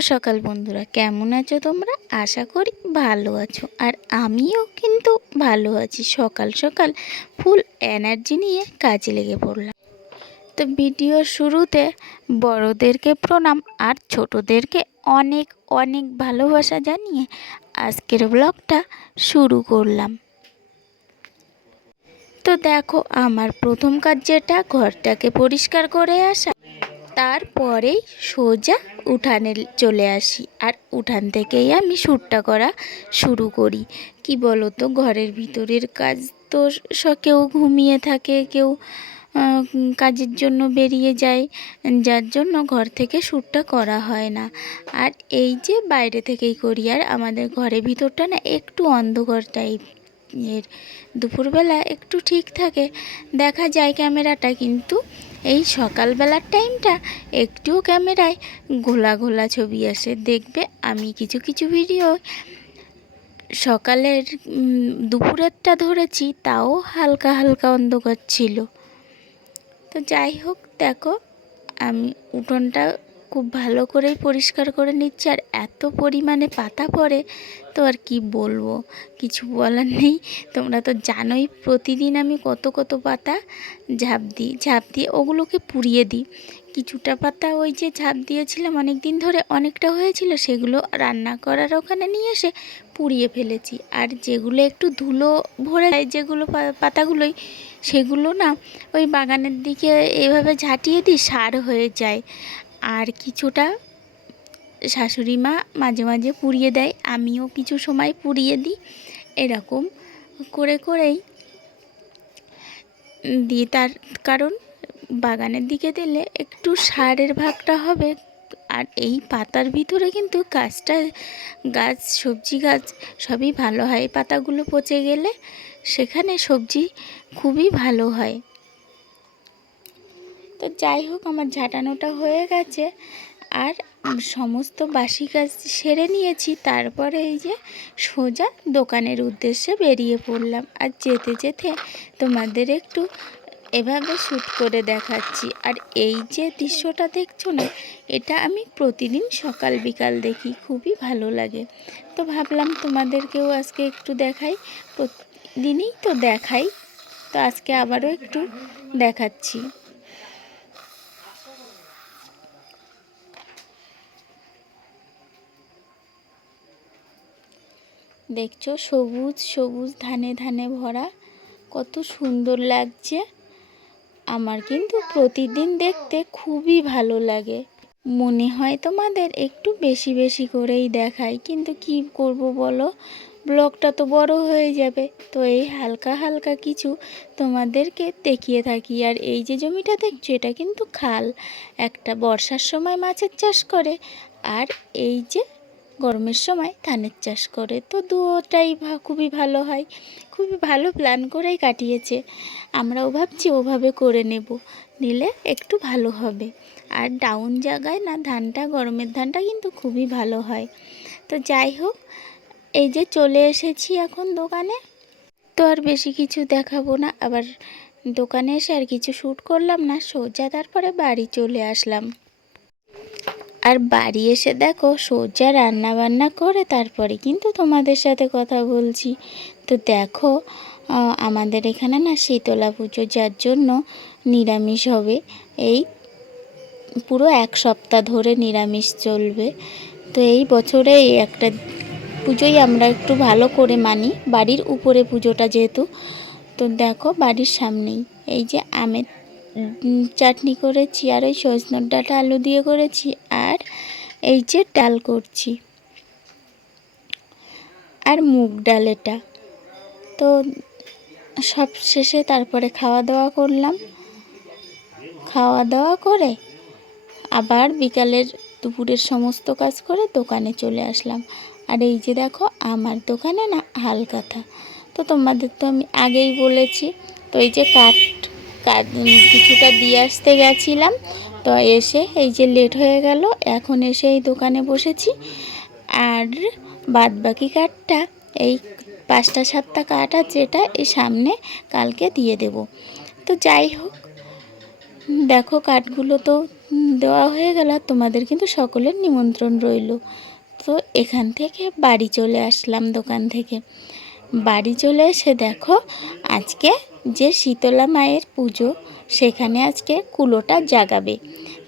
সকাল বন্ধুরা। কেমন আছো তোমরা? আশা করি ভালো আছো। আর আমিও কিন্তু ভালো আছি। সকাল সকাল ফুল এনার্জি নিয়ে কাজে লেগে পড়লাম। তো ভিডিওর শুরুতে বড়দেরকে প্রণাম আর ছোটদেরকে অনেক অনেক ভালোবাসা জানিয়ে আজকের ব্লগটা শুরু করলাম। তো দেখো, আমার প্রথম কাজ যেটা, ঘরটাকে পরিষ্কার করে আসা। তারপরেই সোজা উঠানে চলে আসি। আর উঠান থেকেই আমি শ্যুটটা করা শুরু করি। কি বলো তো ঘরের ভিতরের কাজ তো কেউ ঘুমিয়ে থাকে, কেউ কাজের জন্য বেরিয়ে যায়। যার জন্য ঘর থেকে শ্যুটটা করা হয় না। আর এই যে বাইরে থেকেই করি, আর আমাদের ঘরের ভিতরটা না একটু অন্ধকার টাইপ এর দুপুরবেলা একটু ঠিক থাকে। দেখা যায় ক্যামেরাটা কিন্তু এই সকালবেলার টাইমটা একটুও ক্যামেরায় ঘোলা ঘোলা ছবি আসে। দেখবে আমি কিছু কিছু ভিডিও সকালের দুপুরেরটা ধরেছি, তাও হালকা হালকা অন্ধকার ছিল। তো যাই হোক, দেখো, আমি উঠোনটা খুব ভালো করেই পরিষ্কার করে নিচ্ছি আর এত পরিমাণে পাতা পড়ে, তো আর কি বলব? কিছু বলার নেই। তোমরা তো জানোই প্রতিদিন আমি কত কত পাতা ঝাঁপ দিই, ঝাঁপ দিয়ে ওগুলোকে পুড়িয়ে দিই। কিছুটা পাতা ওই যে ঝাঁপ দিয়েছিলাম অনেক দিন ধরে, অনেকটা হয়েছিল, সেগুলো রান্না করার ওখানে নিয়ে এসে পুড়িয়ে ফেলেছি। আর যেগুলো একটু ধুলো ভরে যায়, যেগুলো পাতাগুলোই, সেগুলো না ওই বাগানের দিকে এভাবে ঝাঁটিয়ে দিই, সার হয়ে যায়। আর কিছুটা শাশুড়ি মা মাঝে মাঝে পুড়িয়ে দেয়, আমিও কিছু সময় পুড়িয়ে দিই, এরকম করে করেই দিই তার কারণ বাগানের দিকে দিলে একটু সারের ভাগটা হবে। আর এই পাতার ভিতরে কিন্তু গাছটা, গাছ, সবজি গাছ সবই ভালো হয়। পাতাগুলো পচে গেলে সেখানে সবজি খুবই ভালো হয়। তো যাই হোক, আমার ঝাঁটানোটা হয়ে গেছে। আর সমস্ত বাসি কাজ সেরে নিয়েছি। তারপরে এই যে সোজা দোকানের উদ্দেশ্যে বেরিয়ে পড়লাম। আর যেতে যেতে তোমাদের একটু এভাবে শ্যুট করে দেখাচ্ছি। আর এই যে দৃশ্যটা দেখছ না, এটা আমি প্রতিদিন সকাল বিকাল দেখি, খুবই ভালো লাগে। তো ভাবলাম তোমাদেরকেও আজকে একটু দেখাই, প্রতিদিনই তো দেখাই। তো আজকে আবারও একটু দেখাচ্ছি। দেখছ? সবুজ সবুজ, ধানে ধানে ভরা। কত সুন্দর লাগছে। আমার কিন্তু প্রতিদিন দেখতে খুবই ভালো লাগে। মনে হয় তোমাদের একটু বেশি বেশি করেই দেখাই। কিন্তু কি করব বলো? ব্লগটা তো বড় হয়ে যাবে। তো এই হালকা হালকা কিছু তোমাদেরকে দেখিয়ে থাকি। আর এই যে জমিটা দেখছ, এটা কিন্তু খাল। একটা বর্ষার সময় মাছের চাষ করে। আর এই যে গরমের সময় ধানের চাষ করে। তো দুটাই খুবই ভালো হয়। খুবই ভালো প্ল্যান করেই কাটিয়েছে। আমরাও ভাবছি ওভাবে করে নেব। নিলে একটু ভালো হবে। আর ডাউন জায়গায় না, ধানটা, গরমের ধানটা কিন্তু খুবই ভালো হয়। তো যাই হোক, এই যে চলে এসেছি এখন দোকানে। তো আর বেশি কিছু দেখাবো না। আবার দোকানে এসে আর কিছু শ্যুট করলাম না। সোজা তারপরে বাড়ি চলে আসলাম। আর বাড়ি এসে দেখো সোজা রান্না বান্না করে তারপরে কিন্তু তোমাদের সাথে কথা বলছি। তো দেখো আমাদের এখানে না শীতলা পুজো যার জন্য নিরামিষ হবে। এই পুরো এক সপ্তাহ ধরে নিরামিষ চলবে। তো এই বছরে এই একটা পুজোই আমরা একটু ভালো করে মানি। বাড়ির উপরে পুজোটা যেহেতু। তো দেখো বাড়ির সামনেই এই যে আমের চাটনি করেছি, আর ওই সজনের ডাটা আলু দিয়ে করেছি, আর এই যে ডাল করছি। আর মুগ ডাল এটা। তো সব শেষে তারপরে খাওয়া দাওয়া করলাম। খাওয়া দাওয়া করে আবার বিকালের দুপুরের সমস্ত কাজ করে দোকানে চলে আসলাম। আর এই যে দেখো, আমার দোকানে না হালকাথা তো তোমাদের তো আমি আগেই বলেছি, তো এই যে কাঠ কিছুটা দিয়ে আসতে গেছিলাম। তো এসে এই যে লেট হয়ে গেল, এখন এসে এই দোকানে বসেছি। আর বাদ বাকি কাঠটা এই পাঁচটা সাতটা কাঠ আছে যেটা এই সামনে কালকে দিয়ে দেব। তো যাই হোক, দেখো কাঠগুলো তো দেওয়া হয়ে গেল তোমাদের কিন্তু সকলের নিমন্ত্রণ রইল। তো এখান থেকে বাড়ি চলে আসলাম দোকান থেকে। বাড়ি চলে এসে দেখো, আজকে যে শীতলা মায়ের পুজো, সেখানে আজকে কুলোটা জাগাবে।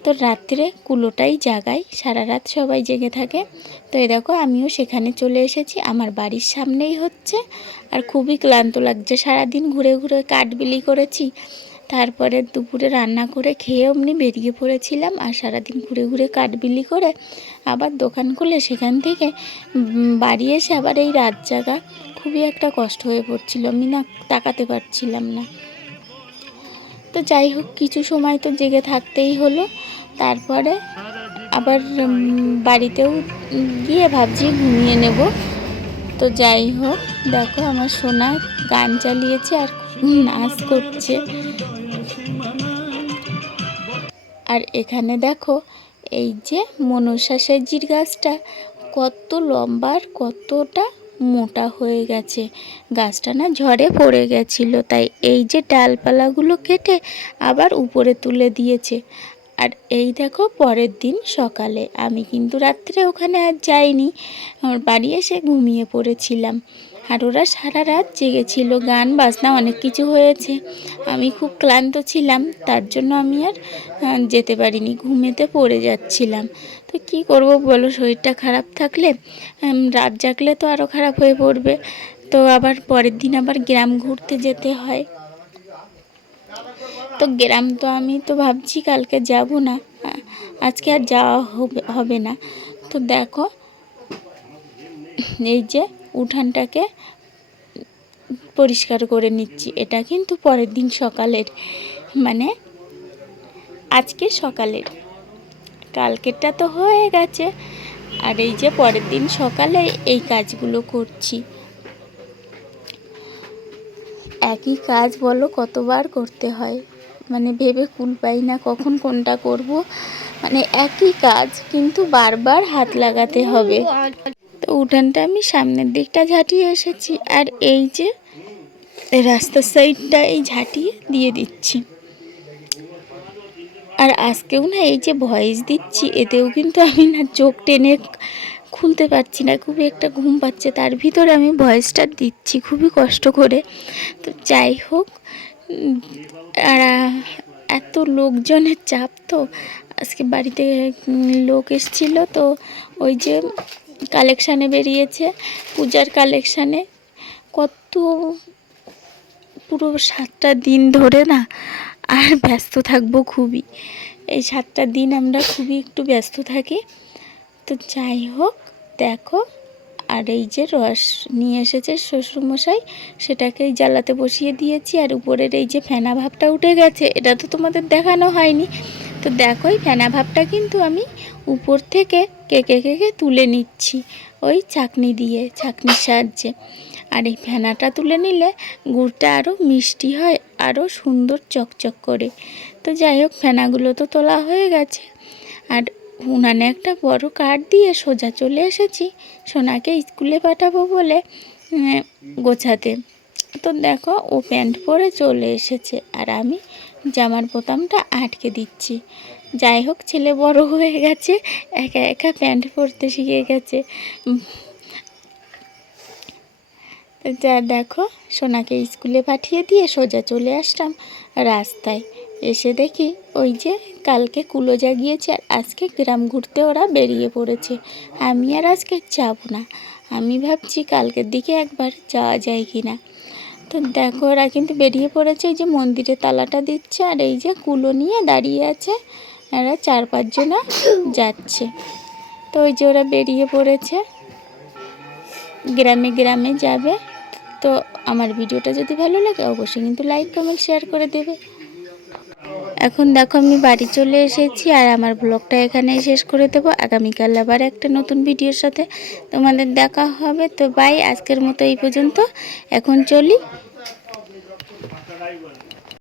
তো রাত্রে কুলোটাই জাগায় সারা রাত সবাই জেগে থাকে। তো এ দেখো, আমিও সেখানে চলে এসেছি, আমার বাড়ির সামনেই হচ্ছে। আর খুবই ক্লান্ত লাগছে, সারাদিন ঘুরে ঘুরে কাঠবিলি করেছি। তারপরে দুপুরে রান্না করে খেয়ে অমনি বেরিয়ে পড়েছিলাম আর সারাদিন ঘুরে ঘুরে কাঠবিলি করে আবার দোকান খুলে সেখান থেকে বাড়ি এসে আবার এই রাত জাগা। খুবই একটা কষ্ট হয়ে পড়ছিল, আমি না তাকাতে পারছিলাম না। তো যাই হোক, কিছু সময় তো জেগে থাকতেই হলো। তারপরে আবার বাড়িতেও গিয়ে ভাবছি ঘুমিয়ে নেব। তো যাই হোক, দেখো আমার সোনা গান চালিয়েছে আর নাচ করছে। আর এখানে দেখো, এই যে মনসা সেজির গাছটা কত লম্বা আর কতটা মোটা হয়ে গেছে। গাছটা না ঝড়ে পড়ে গেছিল, তাই এই যে ডালপালাগুলো কেটে আবার উপরে তুলে দিয়েছে। আর এই দেখো, পরের দিন সকালে আমি কিন্তু রাত্রে ওখানে আর যাইনি, আমার বাড়ি এসে ঘুমিয়ে পড়েছিলাম। আর ওরা সারা রাত জেগেছিল গান, বাজনা, অনেক কিছু হয়েছে। আমি খুব ক্লান্ত ছিলাম, তার জন্য আমি আর যেতে পারিনি, ঘুমেতে পড়ে যাচ্ছিলাম। তো কি করব বলো, শরীরটা খারাপ থাকলে রাত জাগলে তো আরও খারাপ হয়ে পড়বে। তো আবার পরের দিন আবার গ্রাম ঘুরতে যেতে হয়। তো গ্রাম তো আমি তো ভাবছি কালকে যাব না আজকে আর যাওয়া হবে হবে না। তো দেখো, এই যে উঠানটাকে পরিষ্কার করে নিচ্ছি। এটা কিন্তু পরের দিন সকালের মানে আজকে সকালের। কালকেরটা তো হয়ে গেছে। আর এই যে পরের দিন সকালে এই কাজগুলো করছি। একই কাজ বলো, কতবার করতে হয়? মানে ভেবে কুল পাই না কখন কোনটা করব। মানে একই কাজ কিন্তু বারবার হাত লাগাতে হবে। উঠানটা আমি সামনের দিকটা ঝাঁটিয়ে এসেছি আর এই যে রাস্তার সাইডটা এই ঝাঁটিয়ে দিয়ে দিচ্ছি। আর আজকেও না এই যে ভয়েস দিচ্ছি, এতেও কিন্তু আমি না চোখ টেনে খুলতে পারছি না, খুবই একটা ঘুম পাচ্ছে। তার ভিতরে আমি ভয়েসটা দিচ্ছি, খুবই কষ্ট করে। তো যাই হোক আর এত লোকজনের চাপ তো, আজকে বাড়িতে লোক এসেছিল তো ওই যে কালেকশানে বেরিয়েছে, পূজার কালেকশানে। কত পুরো সাতটা দিন ধরে না আর ব্যস্ত থাকব খুবই। এই সাতটা দিন আমরা খুবই একটু ব্যস্ত থাকি। তো যাই হোক, দেখো, আর এই যে রস নিয়ে এসেছে শ্বশুরমশাই, সেটাকেই জ্বালাতে বসিয়ে দিয়েছি, আর উপরের এই যে ফেনা ভাবটা উঠে গেছে, এটা তো তোমাদের দেখানো হয়নি। তো দেখো, এই ফেনা ভাবটা কিন্তু আমি উপর থেকে কেকে কেকে তুলে নিচ্ছি। ওই চাকনি দিয়ে, চাকনির সাহায্যে। আর এই ফেনাটা তুলে নিলে গুড়টা আরও মিষ্টি হয় আরও সুন্দর চকচক করে। তো যাই হোক, ফেনাগুলো তো তোলা হয়ে গেছে। আর উনানে একটা বড় কাঠ দিয়ে সোজা চলে এসেছি সোনাকে স্কুলে পাঠাবো বলে গোছাতে। তো দেখো, ও প্যান্ট পরে চলে এসেছে। আর আমি জামার বোতামটা আটকে দিচ্ছি। যাই হোক, ছেলে বড় হয়ে গেছে, একা একা প্যান্ট পরতে শিখে গেছে। যা দেখো, সোনাকে স্কুলে পাঠিয়ে দিয়ে সোজা চলে আসলাম রাস্তায়। এসে দেখি ওই যে কালকে কুলো জাগিয়েছে আর আজকে গ্রাম ঘুরতে ওরা বেরিয়ে পড়েছে। আমি আর আজকে যাব না। আমি ভাবছি কালকের দিকে একবার যাওয়া যায় কি না তো দেখো, ওরা কিন্তু বেরিয়ে পড়েছে ওই যে মন্দিরে তালাটা দিচ্ছে আর এই যে কুলো নিয়ে দাঁড়িয়ে আছে। এরা চার পাঁচজনা যাচ্ছে। তো ওই যে ওরা বেরিয়ে পড়েছে। গ্রামে গ্রামে যাবে। তো আমার ভিডিওটা যদি ভালো লাগে, অবশ্যই কিন্তু লাইক, কমেন্ট, শেয়ার করে দেবে। এখন দেখো আমি বাড়ি চলে এসেছি আর আমার ব্লগটা এখানেই শেষ করে দেবো। আগামীকাল আবার একটা নতুন ভিডিওর সাথে তোমাদের দেখা হবে। তো বাই আজকের মতো এই পর্যন্ত। এখন চলি।